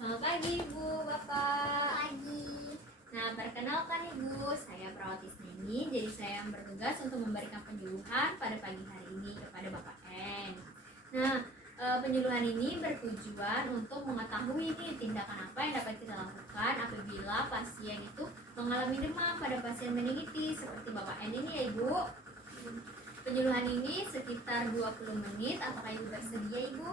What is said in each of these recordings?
Selamat pagi Ibu, Bapak. Pagi. Nah, perkenalkan Ibu, saya Perawat Isneni. Jadi saya yang bertugas untuk memberikan penyuluhan pada pagi hari ini kepada Bapak N. Nah, penyuluhan ini bertujuan untuk mengetahui nih tindakan apa yang dapat kita lakukan apabila pasien itu mengalami demam pada pasien meningitis seperti Bapak N ini ya Ibu. Penyuluhan ini sekitar 20 menit. Apakah Ibu bersedia Ibu?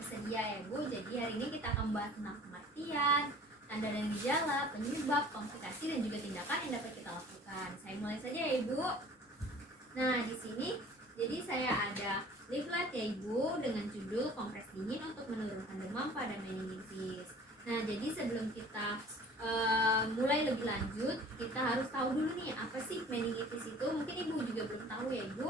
Bersedia ya Bu. Jadi hari ini kita akan membahas tentang pengertian, tanda dan gejala, penyebab, komplikasi dan juga tindakan yang dapat kita lakukan. Saya mulai saja ya Ibu. Nah, di sini jadi saya ada leaflet ya Ibu dengan judul kompres dingin untuk menurunkan demam pada meningitis. Nah, jadi sebelum kita mulai lebih lanjut, kita harus tahu dulu nih apa sih meningitis itu. Mungkin Ibu juga belum tahu ya Ibu.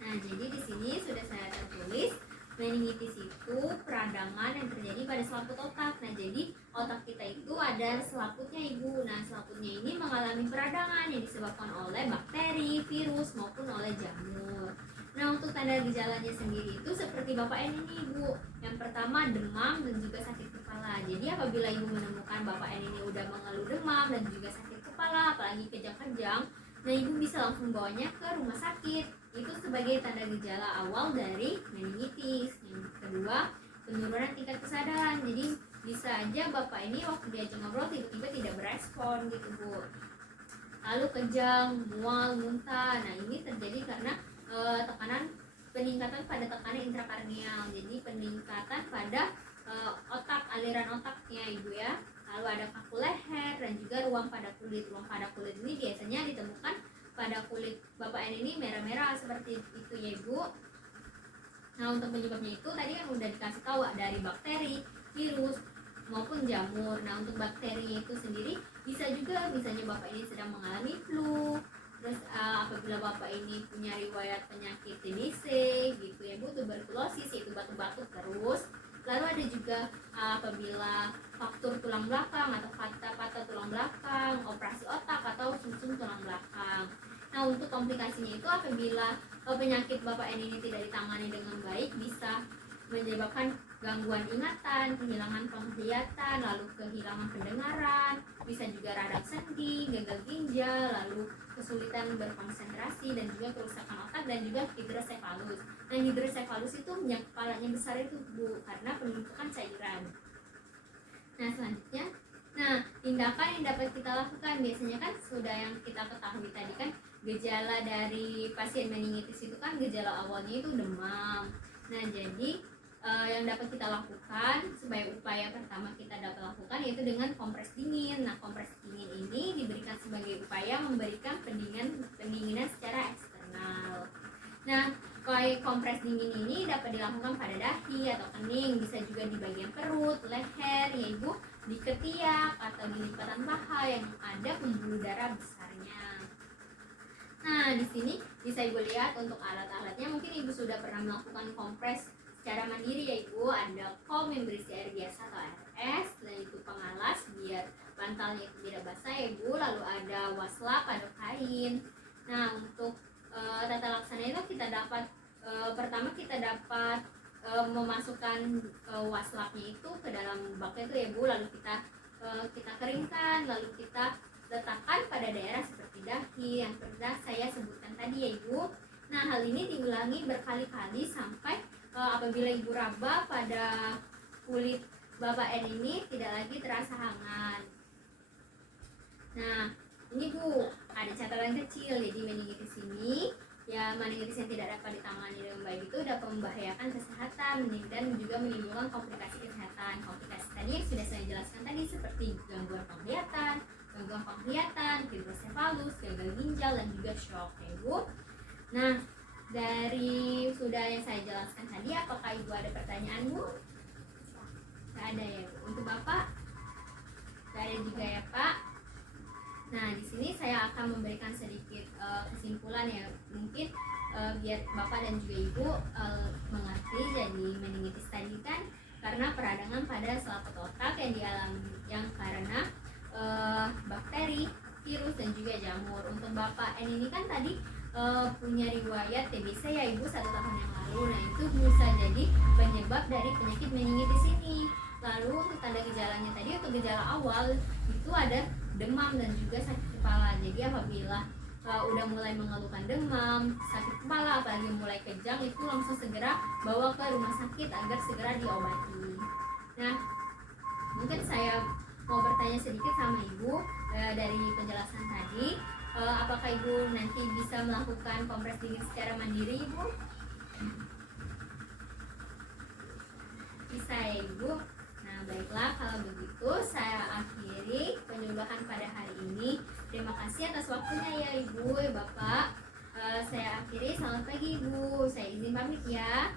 Nah, jadi di sini sudah saya tertulis meningitis itu peradangan yang terjadi pada selaput otak. Nah, jadi otak kita itu ada selaputnya Ibu. Nah, selaputnya ini mengalami peradangan yang disebabkan oleh bakteri, virus maupun oleh jamur. Nah, untuk tanda gejalanya sendiri itu seperti Bapak ini Ibu. Yang pertama demam dan juga sakit kepala. Jadi apabila Ibu menemukan Bapak ini udah mengeluh demam dan juga sakit kepala, apalagi kejang-kejang, nah Ibu bisa langsung bawanya ke rumah sakit. Itu sebagai tanda gejala awal dari meningitis. Yang kedua, penurunan tingkat kesadaran. Jadi bisa aja Bapak ini waktu diajak ngobrol tiba-tiba tidak berespon gitu Bu. Lalu kejang, mual, muntah. Nah, ini terjadi karena peningkatan pada tekanan intrakarnial. Jadi peningkatan pada otak, aliran otaknya Ibu ya. Lalu ada kaku leher dan juga ruam pada kulit. Ruam pada kulit ini biasanya ditemukan pada kulit Bapak N ini merah-merah seperti itu ya Ibu. Nah, untuk penyebabnya itu tadi kan udah dikasih tahu dari bakteri, virus maupun jamur. Nah, untuk bakterinya itu sendiri bisa juga misalnya Bapak ini sedang mengalami flu. Terus apabila Bapak ini punya riwayat penyakit TBC gitu ya Bu, tuberkulosis yaitu batuk-batuk terus. Lalu ada juga apabila faktur tulang belakang atau patah tulang belakang, operasi otak atau sumsum tulang belakang. Nah, untuk komplikasinya itu apabila penyakit Bapak N ini tidak ditangani dengan baik bisa menyebabkan gangguan ingatan, kehilangan penglihatan, lalu kehilangan pendengaran, bisa juga radang sendi, gagal ginjal, lalu kesulitan berkonsentrasi dan juga kerusakan otak dan juga hidrosefalus. Nah, hidrosefalus itu yang kepalanya besar itu Bu, karena penumpukan cairan. Nah, selanjutnya, tindakan yang dapat kita lakukan biasanya kan sudah yang kita ketahui tadi kan gejala dari pasien meningitis itu kan gejala awalnya itu demam. Nah, jadi yang dapat kita lakukan sebagai upaya pertama kita dapat lakukan yaitu dengan kompres dingin. Nah, kompres dingin ini diberikan sebagai upaya memberikan pendinginan secara eksternal. Nah, kompres dingin ini dapat dilakukan pada dahi atau kening, bisa juga di bagian perut, leher, ya Ibu, di ketiak atau di lipatan paha yang ada pembuluh darah besarnya. Nah, di sini bisa Ibu lihat untuk alat-alatnya. Mungkin Ibu sudah pernah melakukan kompres secara mandiri ya Ibu. Ada foam yang berisi air biasa atau air es, dan itu pengalas biar bantalnya itu tidak basah ya Ibu. Lalu ada waslap, ada kain. Nah, untuk tata laksana itu kita dapat pertama kita dapat memasukkan waslapnya itu ke dalam baknya itu ya Bu. Lalu kita keringkan, lalu kita letakkan pada daerah seperti dahi yang sudah saya sebutkan tadi ya Ibu. Nah, hal ini diulangi berkali-kali sampai apabila Ibu raba pada kulit Bapak N ini tidak lagi terasa hangat. Nah, ini Bu, ada catatan kecil. Jadi meningitis ini ya, meningitis yang tidak dapat ditangani dengan baik itu dapat membahayakan kesehatan dan juga menimbulkan komplikasi kesehatan. Komplikasi tadi yang sudah saya jelaskan tadi seperti gangguan penglihatan, hidrosefalus, gagal ginjal dan juga shock ya Bu. Nah, dari sudah yang saya jelaskan tadi, apakah Ibu ada pertanyaan Bu? Tidak ada ya Bu. Untuk Bapak? Tidak ada juga ya Pak? Nah, di sini saya akan memberikan sedikit kesimpulan ya, mungkin biar Bapak dan juga Ibu mengerti. Jadi meningitis tadi kan karena peradangan pada selaput otak yang karena bakteri, virus dan juga jamur. Untuk Bapak N ini kan tadi punya riwayat TBC ya Ibu 1 tahun yang lalu. Nah, itu itu bisa jadi penyebab dari penyakit meningitis ini. Lalu untuk tanda gejalanya tadi, untuk gejala awal itu ada demam dan juga sakit kepala. Jadi apabila udah mulai mengeluhkan demam, sakit kepala, apalagi mulai kejang, itu langsung segera bawa ke rumah sakit agar segera diobati. Nah, mungkin saya mau bertanya sedikit sama Ibu dari penjelasan tadi, apakah Ibu nanti bisa melakukan kompres dingin secara mandiri, Ibu? Bisa ya, Ibu? Nah, baiklah, kalau begitu saya akhiri penyuluhan pada hari ini. Terima kasih atas waktunya ya Ibu, ya Bapak. Saya akhiri, selamat pagi Ibu. Saya izin pamit ya.